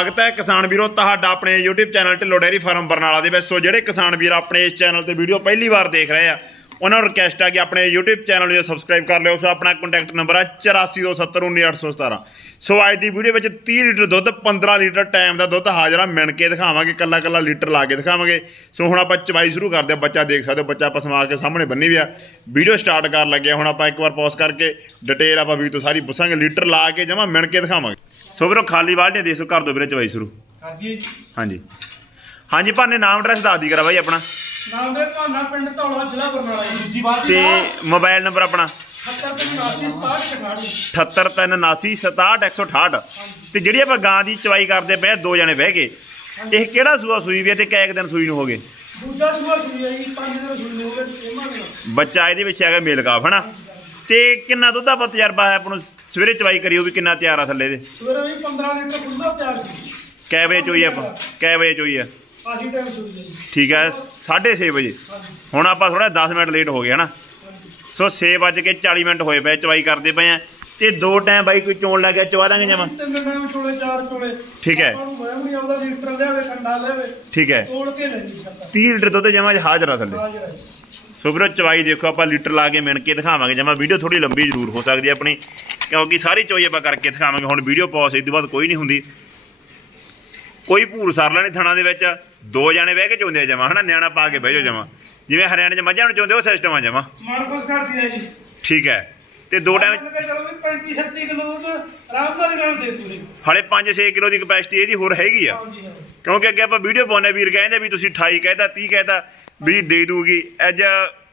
ਸਵਾਗਤ ਹੈ ਕਿਸਾਨ ਵੀਰੋ, ਤੁਹਾਡਾ ਆਪਣੇ YouTube channel Dhillon dairy farm Barnala ਦੇ ਵਿੱਚ। ਸੋ ਜਿਹੜੇ ਕਿਸਾਨ ਵੀਰ ਆਪਣੇ ਇਸ ਚੈਨਲ ਤੇ ਵੀਡੀਓ ਪਹਿਲੀ ਵਾਰ ਦੇਖ ਰਹੇ ਆ ਉਹਨਾਂ ਨੂੰ ਰਿਕਵੈਸਟ ਆ ਕਿ ਆਪਣੇ YouTube ਚੈਨਲ ਨੂੰ ਸਬਸਕ੍ਰਾਈਬ ਕਰ ਲਿਓ। ਸੋ ਆਪਣਾ ਕੰਟੈਕਟ ਨੰਬਰ ਹੈ 8427191817 ਸੋ ਅੱਜ ਦੀ ਵੀਡੀਓ ਵਿੱਚ 30 ਲੀਟਰ ਦੁੱਧ 15 ਲੀਟਰ ਟਾਈਮ ਦਾ ਦੁੱਧ ਹਾਜ਼ਰਾ ਮਿਣ ਕੇ ਦਿਖਾਵਾਂਗੇ ਕੱਲਾ ਕੱਲਾ ਲੀਟਰ ਲਾ ਕੇ ਦਿਖਾਵਾਂਗੇ। ਸੋ ਹੁਣ ਆਪਾਂ ਚਵਾਈ ਸ਼ੁਰੂ ਕਰਦੇ ਹਾਂ। ਬੱਚਾ ਦੇਖ ਸਕਦੇ ਹੋ ਬੱਚਾ ਆਪਾਂ ਸਮਾ ਕੇ ਸਾਹਮਣੇ ਬੰਨੀ ਵੀ ਆ। ਵੀਡੀਓ ਸਟਾਰਟ ਕਰਨ ਲੱਗੇ। ਹੁਣ ਆਪਾਂ ਇੱਕ ਵਾਰ ਪੌਜ਼ ਕਰਕੇ ਡਿਟੇਲ ਆਪਾਂ ਵੀ ਤੋਂ ਸਾਰੀ ਪੁੱਛਾਂਗੇ। ਲੀਟਰ ਲਾ ਕੇ ਜਮਾ ਮਿਣ ਕੇ ਦਿਖਾਵਾਂਗੇ। ਸੋ ਵੀਰੋ ਖਾਲੀ ਬਾਲਟੀਆਂ ਦੇਖੋ ਕਰ ਦੋ ਵੀਰੇ ਚਵਾਈ ਸ਼ੁਰੂ। ਹਾਂਜੀ। ਹਾਂਜੀ। ਹਾਂਜੀ ਭਾਨੇ ਨਾਮ ਐਡਰੈਸ ਦੱਸ ਦੀ ਕਰਾ ਬਾਈ ਆਪਣਾ। ਨਾਮ ਦੇ ਭਾਨਾ ਪਿੰਡ ਧੌਲਾ ਜ਼ਿਲ੍ਹਾ ਬਰਨਾਲਾ ਜੀ। ਤੇ ਮੋਬਾਈਲ ਨੰਬਰ ਆਪਣਾ 78387 78786 ਤੇ ਜਿਹੜੀ ਆਪਾਂ ਗਾਂ ਦੀ ਚਵਾਈ ਕਰਦੇ ਪਏ ਦੋ ਜਣੇ ਬਹਿ ਕੇ ਇਹ ਕਿਹੜਾ ਸੂਆ ਸੂਈ ਵੀ ਤੇ ਕਿੰਨੇ ਕੁ ਦਿਨ ਸੂਈ ਨੂੰ ਹੋ ਗਏ? ਦੂਜਾ ਸੂਆ ਸੂਈ ਹੈ ਜੀ ਪੰਜ ਦਿਨ ਸੂਈ ਹੋ ਗਏ ਇਹਨਾਂ ਦੇ ਬੱਚਾ ਇਹਦੇ ਵਿੱਚ ਹੈਗਾ ਮੇਲ ਕਾਫ ਹਨਾ? ਤੇ ਕਿੰਨਾ ਦੁੱਧ ਆਪਾਂ ਤਜਰਬਾ ਹੈ ਆਪਾਂ ਨੂੰ? ਸਵੇਰੇ ਚਵਾਈ ਕਰੀਓ ਵੀ ਕਿੰਨਾ ਤਿਆਰ ਆ ਥੱਲੇ ਦੇ। ਸਵੇਰੇ ਵੀ 15 ਲੀਟਰ ਖੁੱਲਾ ਤਿਆਰ ਸੀ। ਕੈ ਵਜੇ ਚੋਈ ਆਪਾਂ? ਕੈ ਵਜੇ ਚੋਈ ਆ? ਆਹੀ ਟਾਈਮ ਸੂਈ ਹੈ ਜੀ ਠੀਕ ਹੈ 6:30 ਵਜੇ। ਹੁਣ ਆਪਾਂ ਥੋੜਾ 10 ਮਿੰਟ ਲੇਟ ਹੋ ਗਏ ਹਨਾ? ਸੋ 6 ਵੱਜ ਕੇ 40 ਮਿੰਟ ਹੋਏ ਪਏ ਚਵਾਈ ਕਰਦੇ ਪਏ ਆ। ਤੇ ਦੋ ਟਾਈਮ ਬਾਈ ਕੋਈ ਚੋਣ ਲੱਗਿਆ ਚਵਾ ਦਾਂਗੇ ਜਮਾ। ਤਿੰਨ ਟਾਈਮ ਚੋਲੇ ਚਾਰ ਚੋਲੇ। ਠੀਕ ਹੈ। ਆਪਾਂ ਨੂੰ ਮੈਂ ਵੀ ਆਉਂਦਾ ਲੀਟਰ ਲਿਆਵੇ ਠੰਡਾ ਲਿਆਵੇ। ਠੀਕ ਹੈ। ਤੋੜ ਕੇ ਲੈ ਸਕਦਾ 30 ਲੀਟਰ ਦੁੱਧ ਜਮਾ ਹਾਜ਼ਰ ਆ ਥੱਲੇ। ਸੋ ਵੀਰੋ ਚਵਾਈ ਦੇਖੋ ਆਪਾਂ ਲੀਟਰ ਲਾ ਕੇ ਮਿਣ ਕੇ ਦਿਖਾਵਾਂਗੇ ਜਮਾ। ਵੀਡੀਓ ਥੋੜੀ ਲੰਬੀ ਜ਼ਰੂਰ ਹੋ ਸਕਦੀ ਹੈ ਆਪਣੀ ਕਿਉਂਕਿ ਸਾਰੀ ਚੋਈ ਆਪਾਂ ਕਰਕੇ ਦਿਖਾਵਾਂਗੇ। ਹੁਣ ਵੀਡੀਓ ਪੌਸ ਇਸ ਤੋਂ ਬਾਅਦ ਕੋਈ ਨਹੀਂ ਹੁੰਦੀ। ਕੋਈ ਭੂਰ ਸਰਲਾ ਨਹੀਂ ਥਣਾ ਦੇ ਵਿੱਚ। ਦੋ ਜਾਣੇ ਬਹਿ ਕੇ ਚੋਂਦੇ ਆ ਜਮਾ ਹਨਾ? ਨਿਆਣਾ ਪਾ ਕੇ ਬਹਿ ਜਾਓ ਜਮਾ। ਜਿਵੇਂ ਹਰਿਆਣੇ 'ਚ ਮੱਝਾਂ ਨੂੰ ਚੋਂਦੇ ਉਹ ਸਿਸਟਮ ਆ ਜਮਾ। ਮਨ ਖੁਸ਼ ਕਰਦੀ ਹੈ ਜੀ। ਠੀਕ ਹੈ। ਤੇ ਦੋ ਟਾਈਮ ਚਲੋ ਵੀ 35 36 ਕਿਲੋ ਦੁੱਧ ਆਰਾਮ ਨਾਲ ਦੇ ਦੂਗੇ ਹਲੇ 5-6 ਕਿਲੋ ਦੀ ਕਪੈਸਿਟੀ ਇਹਦੀ ਹੋਰ ਹੈਗੀ ਆ। ਹਾਂਜੀ ਹਾਂ ਕਿਉਂਕਿ ਅੱਗੇ ਆਪਾਂ ਵੀਡੀਓ ਪਾਉਂਦੇ ਵੀਰ ਕਹਿੰਦੇ ਵੀ ਤੁਸੀਂ 28 ਕਹਿਦਾ 30 ਕਹਿਦਾ ਵੀ ਦੇ ਦੂਗੀ। ਅੱਜ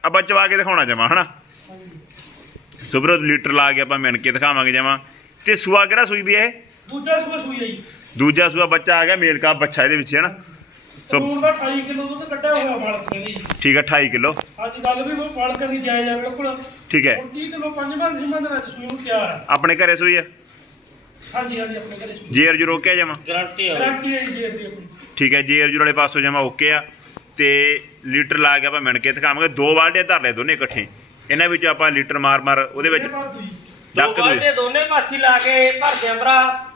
ਆਪਾਂ ਚਵਾ ਕੇ ਦਿਖਾਉਣਾ ਜਮਾ ਹਨਾ? ਹਾਂਜੀ। ਲੀਟਰ ਲਾ ਕੇ ਆਪਾਂ ਮਿਣ ਕੇ ਦਿਖਾਵਾਂਗੇ ਜਮਾ। ਤੇ ਸੂਆ ਕਿਹੜਾ ਸੂਈ ਵੀ ਇਹ? ਦੂਜਾ ਸੂਆ ਸੂਈ ਹੈ ਜੀ। ਦੂਜਾ ਸੂਆ ਬੱਚਾ ਆ ਗਿਆ ਮੇਲ ਕਾ ਬੱਚਾ ਇਹਦੇ ਵਿੱਚ ਹੈ ਨਾ ਸੋ ਸੂਰ ਦਾ 28 ਕਿਲੋ ਦੁੱਧ ਕੱਢਿਆ ਹੋਇਆ ਮਾਲਕ ਨੇ ਜੀ। ਠੀਕ ਹੈ 28 ਕਿਲੋ। ਅੱਜ ਗੱਲ ਵੀ ਉਹ ਮਾਲਕ ਦੀ ਜਾਇਜ਼ ਆ ਬਿਲਕੁਲ। ਠੀਕ ਹੈ। ਹੁਣ 30 ਕਿਲੋ ਪੰਜਵਾਂ ਛੇਵਾਂ ਦਿਨਾਂ ਚ ਸੂਈ ਨੂੰ ਤਿਆਰ ਆ। ਆਪਣੇ ਘਰੇ ਸੂਈ ਆ? ਹਾਂਜੀ ਹਾਂਜੀ ਆਪਣੇ ਘਰੇ ਸੂਈ। ਜੇਰ ਜੂ ਰੋਕਿਆ ਜਮਾ? ਗਾਰੰਟੀ ਹੈ ਜੀ ਜੇਰ ਦੀ ਆਪਣੀ। ਠੀਕ ਹੈ ਜੇਰ ਜੂ ਵਾਲੇ ਪਾਸੋਂ ਜਮਾ ਓਕੇ ਆ। ਤੇ ਲੀਟਰ ਲਾ ਕੇ ਆਪਾਂ ਮਿਣ ਕੇ ਦਿਖਾਵਾਂਗੇ। ਦੋ ਬਾਲਟੀਆਂ ਧਰ ਲੈ ਦੋਨੇ ਇਕੱਠੇ। ਇਹਨਾਂ ਵਿੱਚ ਆਪਾਂ ਲੀਟਰ ਮਾਰ ਮਾਰ ਉਹਦੇ ਵਿੱਚ। ਦੋ ਬਾਲਟੇ ਦੇ ਦੋਨੇ ਪਾਸੇ ਲਾ ਕੇ ਭਰਦੇ ਭਰਾ।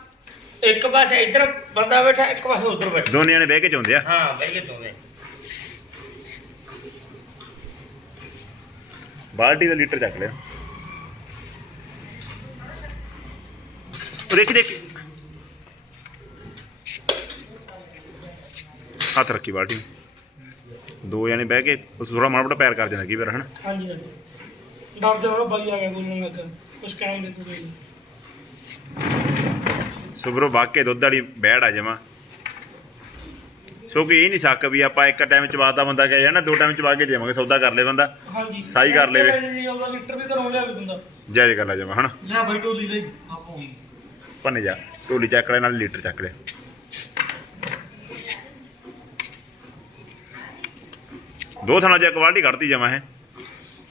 ਇੱਕ ਪਾਸੇ ਇੱਧਰ ਬੰਦਾ ਬੈਠਾ ਇੱਕ ਪਾਸੇ ਉੱਧਰ ਬੈਠਾ। ਦੋਨੇ ਜਣੇ ਬਹਿ ਕੇ ਚੋਂਦੇ ਆ। ਹਾਂ ਬਈ ਇਹ ਦੋਨੇ ਬਾਲਟੀ ਦਾ ਲੀਟਰ ਚੱਕ ਲਿਆ। ਉਹ ਦੇਖੀ ਦੇਖੀ। ਹੱਥ ਰੱਖੀ ਬਾਲਟੀ। ਨੂੰ। ਦੋ ਜਣੇ ਬਹਿ ਕੇ ਉਸ ਥੋੜਾ ਮਾੜਾ ਮੋਟਾ ਪੈਰ ਕਰ ਜਾਂਦਾ ਕੀ ਵਾਰ ਹਨਾ? ਹਾਂਜੀ ਹਾਂਜੀ। ਡਰ ਜਾਓ ਬਾਈ ਆ ਗਿਆ ਬੋਲਣ ਲੱਗਾ ਕੁਛ ਕਹਿਣ ਦੇ ਤੂੰ ਜੀ ਸੁਬਰੋ ਵਾਕੇ ਦੁੱਧ ਵਾਲੀ ਬੈੜ ਆ ਜਾਵਾਂ ਸੋ ਕਿ ਇਹ ਨਹੀਂ ਸੱਕ ਵੀ ਆਪਾਂ ਇੱਕ ਟਾਈਮ ਚਵਾਤਾ ਬੰਦਾ ਕਹੇ ਨਾ ਦੋ ਟਾਈਮ ਚਵਾ ਕੇ ਦੇਵਾਂਗੇ ਸੌਦਾ ਕਰ ਲੈ ਬੰਦਾ। ਹਾਂਜੀ। ਸਾਈ ਕਰ ਲਵੇ। ਜੀ ਉਹਦਾ ਲੀਟਰ ਵੀ ਘਰੋਂ ਲਿਆ ਵੀ ਬੰਦਾ। ਜਾਇਜ਼ ਕਰ ਲੈ ਜਾਵਾਂ ਹਨਾ? ਲੈ ਬਾਈ ਟੋਲੀ ਲਈ ਆਪੋ। ਭੰਨੇ ਜਾ ਢੋਲੀ ਚੱਕ ਲੈ ਨਾਲ ਲੀਟਰ ਚੱਕ ਲੈ। ਦੋ ਥਾਣਾ ਚ ਕੁਆਲਿਟੀ ਕੱਢਤੀ ਜਾਵਾਂ ਹੈ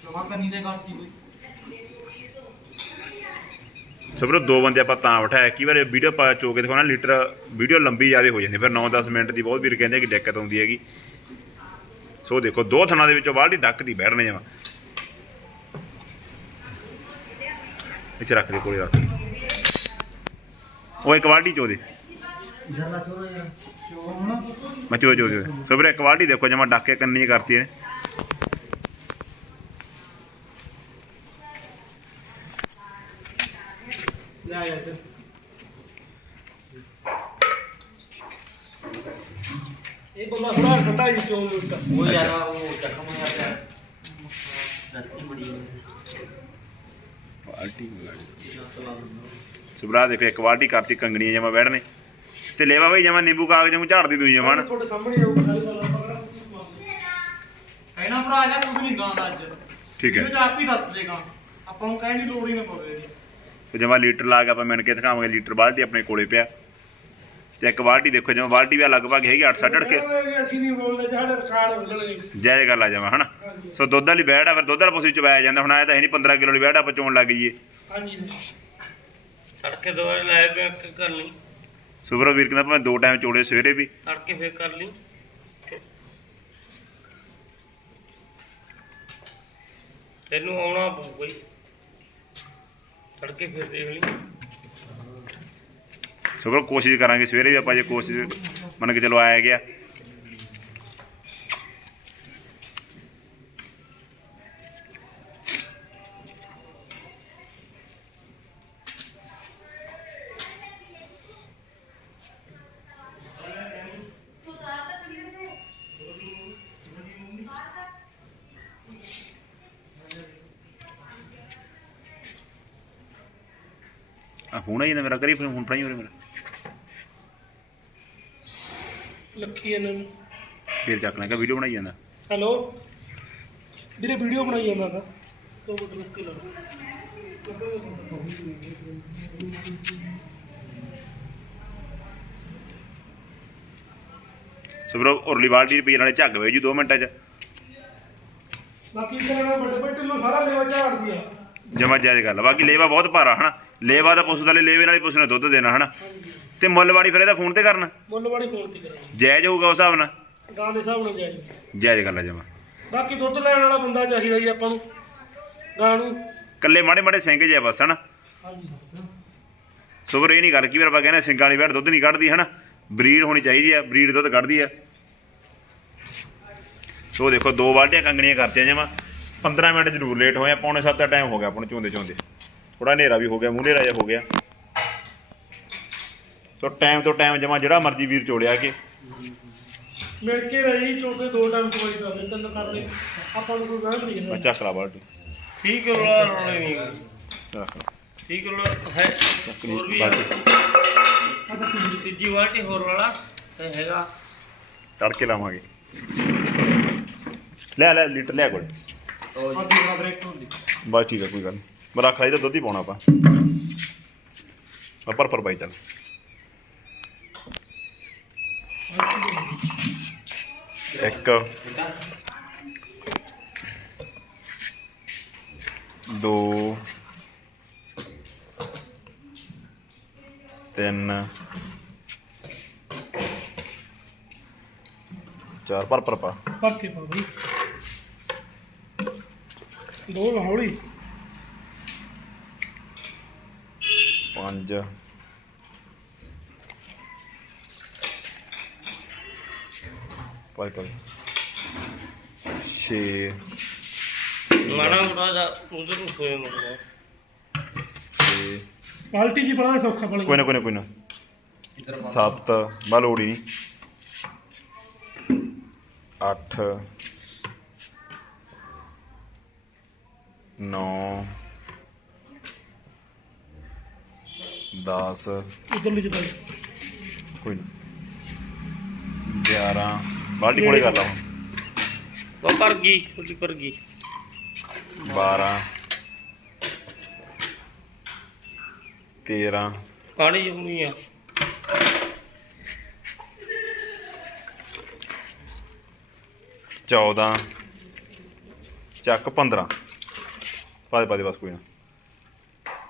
ਜਮਾ ਕਰਨੀ ਤੇ ਕਰਤੀ ਕੋਈ। ਸਬਰੋ ਦੋ ਬੰਦੇ ਆਪਾਂ ਤਾਂ ਬਿਠਾਇਆ। ਕਈ ਵਾਰ ਵੀਡੀਓ ਪਾ ਚੋ ਕੇ ਦਿਖਾਉਣਾ ਲੀਟਰ ਵੀਡੀਓ ਲੰਬੀ ਜ਼ਿਆਦਾ ਹੋ ਜਾਂਦੀ। ਫਿਰ 9-10 ਮਿੰਟ ਦੀ ਬਹੁਤ ਵੀਰ ਕਹਿੰਦੇ ਕਿ ਦਿੱਕਤ ਆਉਂਦੀ ਹੈਗੀ। ਸੋ ਦੇਖੋ, ਦੋ ਥਾਣਾ ਦੇ ਵਿੱਚੋਂ ਬਾਲਟੀ ਡੱਕ ਦੀ, ਬੈਠਣੇ ਜਾਵਾਂ ਇੱਥੇ ਰੱਖ ਦੇ, ਕੋਲੇ ਰੱਖ ਉਹ ਇੱਕ ਬਾਲਟੀ ਚੋ ਦੇ। ਜਰਨਾ ਮੈਂ ਚੋ ਚੋ ਦੇ ਸਬਰੇ ਇੱਕ ਬਾਲਟੀ ਦੇਖੋ, ਜਮਾ ਡੱਕ ਕੇ ਕੰਨੀ ਕਰਤੀ ਹੈ ਲੈ ਯਾਰ ਤੇ ਇਹ ਬੰਦਾ ਥੋੜਾ ਠੰਡਾ ਹੀ ਚੋਂ ਲੁੱਟਾ ਉਹ ਯਾਰ ਉਹ ਜ਼ਖਮ ਹੋਇਆ ਪਿਆ। ਰੱਤੀ ਬੜੀ ਬਾਲਟੀ ਸੁਬਰਾ ਦੇਖੋ ਇੱਕ ਬਾਲਟੀ ਕਰਤੀ ਕੰਗਣੀਆਂ ਜਮਾ ਬੈਠਣੇ। ਤੇ ਲੈਵਾ ਬਈ ਜਮਾ ਨਿੰਬੂ ਕਾਗਜ਼ ਨੂੰ ਝਾੜਦੀ ਦੂਈ ਜਮਾ। ਨਾ ਤੁਹਾਡੇ ਸਾਹਮਣੇ ਸਾਰੀ ਗੱਲ ਕਹਿਣਾ ਭਰਾ ਇਹਦਾ ਕੁਝ ਨਹੀਂ ਗਾਉਂਦਾ ਅੱਜ। ਠੀਕ ਹੈ। ਇਹਨੂੰ ਆਪ ਹੀ ਦੱਸ ਦੇਗਾ। ਆਪਾਂ ਨੂੰ ਕਹਿਣ ਦੀ ਲੋੜ ਹੀ ਨਾ ਪਵੇ। ਤੇ ਜਮਾ ਲੀਟਰ ਲਾ ਕੇ ਆਪਾਂ ਮਿਣ ਕੇ ਦਿਖਾਵਾਂਗੇ ਲੀਟਰ ਬਾਲਟੀ ਆਪਣੇ ਕੋਲੇ ਪਿਆ। ਤੇ ਇੱਕ ਬਾਲਟੀ ਦੇਖੋ ਜਮਾ ਬਾਲਟੀ ਵੀ ਲਗਭਗ ਹੈਗੀ 8 ਸਾਢੇ ਕੇ ਵੀ ਅਸੀਂ ਨਹੀਂ ਬੋਲਦੇ ਸਾਡੇ ਰਿਕਾਰਡ ਬੋਲਣਗੇ ਜਾਇਜ਼ ਗੱਲ ਆ ਜਮਾ ਹਨਾ? ਸੋ ਦੁੱਧ ਵਾਲੀ ਬੈੜ ਆ ਫਿਰ ਦੁੱਧ ਵਾਲਾ ਪੋਸੀ ਚਵਾਇਆ ਜਾਂਦਾ ਹੁਣ ਆਇਆ ਤਾਂ ਹੈ ਨਹੀਂ 15 ਕਿਲੋ ਵਾਲੀ ਬੈੜ ਆਪਾਂ ਚੋਣ ਲੱਗ ਜਾਈਏ। ਹਾਂਜੀ। ਤੜਕੇ ਦੁਬਾਰਾ ਲੈ ਕੇ ਕਰ ਲਈ। ਸੁਬਰੋ ਵੀਰ ਕਹਿੰਦਾ ਭਾਵੇਂ ਦੋ ਟਾਈਮ ਚੋੜੇ ਸਵੇਰੇ ਵੀ। ਤੜਕੇ ਫੇਰ ਕਰ ਲਈ। ਤੈਨੂੰ ਆਉਣਾ ਪਊ ਬਈ। ਤੜਕੇ ਫੇਰ ਦੇਖ ਲਈ। ਸੋ ਕੋਸ਼ਿਸ਼ ਕਰਾਂਗੇ, ਸਵੇਰੇ ਵੀ ਆਪਾਂ ਜੇ ਕੋਸ਼ਿਸ਼, ਮੰਨ ਕੇ ਚਲੋ ਆਇਆ ਗਿਆ। ਆ ਹੁਣ ਹੀ ਨਾ ਮੇਰਾ ਕਰੀ ਫਿਰ ਹੁਣ ਫੜਾਈ ਹੋਰੇ ਮੇਰਾ। ਲੱਖੀ ਇਹਨਾਂ ਨੂੰ। ਫਿਰ ਚੱਕ ਲਾਂਗਾ ਵੀਡੀਓ ਬਣਾਈ ਜਾਂਦਾ। ਹੈਲੋ? ਵੀਰੇ ਵੀਡੀਓ ਬਣਾਈ ਜਾਂਦਾ ਦਾ ਦੋ ਮਿੰਟ ਰੁਕ ਕੇ ਲਾ ਸੋ ਫਿਰ ਉਰਲੀ ਬਾਲਟੀ ਰੁਪਈਏ ਨਾਲੇ ਝੱਗ ਵੇ ਜੀ 2 ਮਿੰਟਾਂ 'ਚ। ਬਾਕੀ ਇਹਨਾਂ ਵੱਡੇ ਵੱਡੇ ਢਿੱਲੋਂ ਸਾਰਾ ਲੈਵਾ ਝਾੜਦੀ ਆ। ਜਮਾ ਜਾਇਜ਼ ਗੱਲ ਆ। ਬਾਕੀ ਲੇਵਾ ਬਹੁਤ ਭਾਰਾ ਹਨਾ? ਲੇਵਾ ਦਾ ਪਸ਼ੂ ਦਾ ਲੇਵੇ ਨਾਲ ਹੀ ਨੇ ਦੁੱਧ ਦੇਣਾ ਹਨਾ? ਤੇ ਮੁੱਲਵਾੜੀ ਫਿਰ ਇਹਦਾ ਫੋਨ ਤੇ ਕਰਨਾ? ਮੁੱਲਵਾੜੀ ਫੋਨ ਤੇ ਕਰਾਂਗੇ। ਜਾਇਜ਼ ਹੋਊਗਾ ਉਸ ਹਿਸਾਬ ਨਾਲ? ਗਾਂ ਦੇ ਹਿਸਾਬ ਨਾਲ ਜਾਈ ਜਾਇਜ਼ ਗੱਲ ਆ ਜਮਾ। ਬਾਕੀ ਦੁੱਧ ਲੈਣ ਵਾਲਾ ਬੰਦਾ ਚਾਹੀਦਾ ਜੀ ਆਪਾਂ ਨੂੰ। ਗਾਂ ਨੂੰ। ਕੱਲੇ ਮਾੜੇ ਮਾੜੇ ਸਿੰਘ ਜੇ ਆ ਬਸ ਹਨਾ? ਹਾਂਜੀ ਇਹ ਨਹੀਂ ਗੱਲ ਕੀ ਫਿਰ ਆਪਾਂ ਕਹਿੰਦੇ ਸਿੰਘਾਂ ਵਾਲੀ ਵੈੜ ਦੁੱਧ ਨਹੀਂ ਕੱਢਦੀ ਹਨਾ? ਬਰੀਡ ਹੋਣੀ ਚਾਹੀਦੀ ਆ ਬਰੀਡ ਦੁੱਧ ਕੱਢਦੀ ਆ। ਸੋ ਦੇਖੋ ਦੋ ਬਾਲਟੀਆਂ ਕੰਗਣੀਆਂ ਕਰਤੀਆਂ ਜਮਾ। 15 ਮਿੰਟ ਜ਼ਰੂਰ ਲੇਟ ਹੋਏ ਆ ਪੌਣੇ 7 ਦਾ ਟਾਈਮ ਹੋ ਗਿਆ ਆਪਾਂ ਨੂੰ ਚੋਂਦੇ ਚੋਂਦੇ ਥੋੜਾ ਹਨੇਰਾ ਵੀ ਹੋ ਗਿਆ ਮੂੰਹ ਹਨੇਰਾ ਜਿਹਾ ਹੋ ਗਿਆ। ਸੋ ਟਾਈਮ ਤੋਂ ਟਾਈਮ ਜਮਾ ਜਿਹੜਾ ਮਰਜ਼ੀ ਵੀਰ ਚੋੜਿਆ ਕੇ। ਮਿਲ ਕੇ ਰਹੀ ਚੋਕੇ ਦੋ ਟਾਈਮ ਚਵਾਈ ਕਰਦੇ ਤਿੰਨ ਕਰ ਲਈ। ਆਪਾਂ ਨੂੰ ਕੋਈ ਗਾਂ ਨਹੀਂ ਮੈਂ ਚੱਕ ਲਾ ਬਾਲਟੀ ਠੀਕ ਰੋਲਾ ਰੋਲੇ ਨਹੀਂ ਰੱਖ ਲਾ ਠੀਕ ਰੋਲਾ ਹੈ। ਚੱਕ ਹੋਰ ਲਈ ਵੀ ਆ। ਬਾਲਟੀ ਤੀਜੀ ਵਾਟੀ ਹੋਰ ਵਾਲਾ ਤੇ ਹੈਗਾ। ਤੜਕੇ ਲਾਵਾਂਗੇ। ਲੈ ਲੈ ਲੀਟਰ ਲਿਆ ਕੋਲੇ। ਉਹ ਆ ਦੂਸਰਾ ਬ੍ਰੇਕ ਹੁੰਦੀ। ਬਸ ਠੀਕ ਆ ਕੋਈ ਗੱਲ ਨਹੀਂ ਮੈਂ ਰੱਖ ਲਈ ਤਾਂ ਦੁੱਧ ਹੀ ਪਾਉਣਾ ਆਪਾਂ। ਆ ਪਰ ਪਰ ਬਾਈ ਚੱਲ। ਇੱਕ। ਦੋ। ਤਿੰਨ। ਚਾਰ ਪਰ ਪਰ ਪਾ। ਭਰ ਕੇ ਪਾ ਬਈ। ਦੋ ਹੌਲੀ ਪੰਜ। ਪਾਈ ਪਾਈ ਛੇ। ਮਾਣਾ ਮੋਟਾ ਦਾ ਉਧਰ ਨੂੰ ਹੋਏ ਮੋਟਾ ਪਾਲਟੀ ਜੀ ਬੜਾ ਸੌਖਾ ਬਣ ਕੋਈ ਨਾ ਕੋਈ ਨਾ ਕੋਈ ਨਾ। ਸੱਤ। ਬਾ ਲੋੜ ਹੀ ਨਹੀਂ। ਅੱਠ। ਨੌ ਦਸ ਉਧਰਲੀ ਜਗ੍ਹਾ ਕੋਈ ਨਾ। 11 ਬਾਲਟੀ ਕੋਲੇ ਕਰ ਲਾ ਹੁਣ। ਉਹ ਪਰ ਗਈ ਛੋਟੀ ਪਰ ਗਈ। 12 13 ਪਾਣੀ ਜਮੀ ਆ। ਚੌਦਾਂ। ਚੱਕ 15 ਪਾ ਦੇ ਪਾ ਦੇ ਬਸ ਕੋਈ ਨਾ।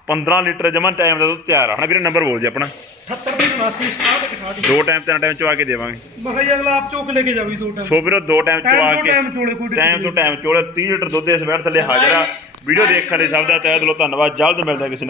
15 ਲੀਟਰ ਜਮਾ ਟਾਈਮ ਦਾ ਦੁੱਧ ਤਿਆਰ ਆ। ਹਣਾ ਵੀਰੇ ਨੰਬਰ ਬੋਲ ਜੀ ਆਪਣਾ। 78 ਦੀ 89 67 68 ਦੋ ਟਾਈਮ ਤਿੰਨ ਟਾਈਮ ਚਵਾ ਕੇ ਦੇਵਾਂਗੇ। ਮੈਂ ਕਿਹਾ ਜੀ ਅਗਲਾ ਆਪ ਚੋਕ ਲੈ ਕੇ ਜਾਵੀ ਦੋ ਟਾਈਮ ਸੋ ਵੀਰੋ ਦੋ ਟਾਈਮ ਚਵਾ ਕੇ ਟਾਈਮ ਤੋਂ ਟਾਈਮ ਚੋਲੇ। 30 ਲੀਟਰ ਦੁੱਧ ਇਸ ਵੇੜ ਥੱਲੇ ਹਾਜ਼ਰ ਆ। ਵੀਡੀਓ ਦੇਖਣ ਲਈ ਸਭ ਦਾ। ਤਹਿ ਦਿਲੋਂ ਧੰਨਵਾਦ। ਜਲਦ ਮਿਲਦਾ ਕਿਸੇ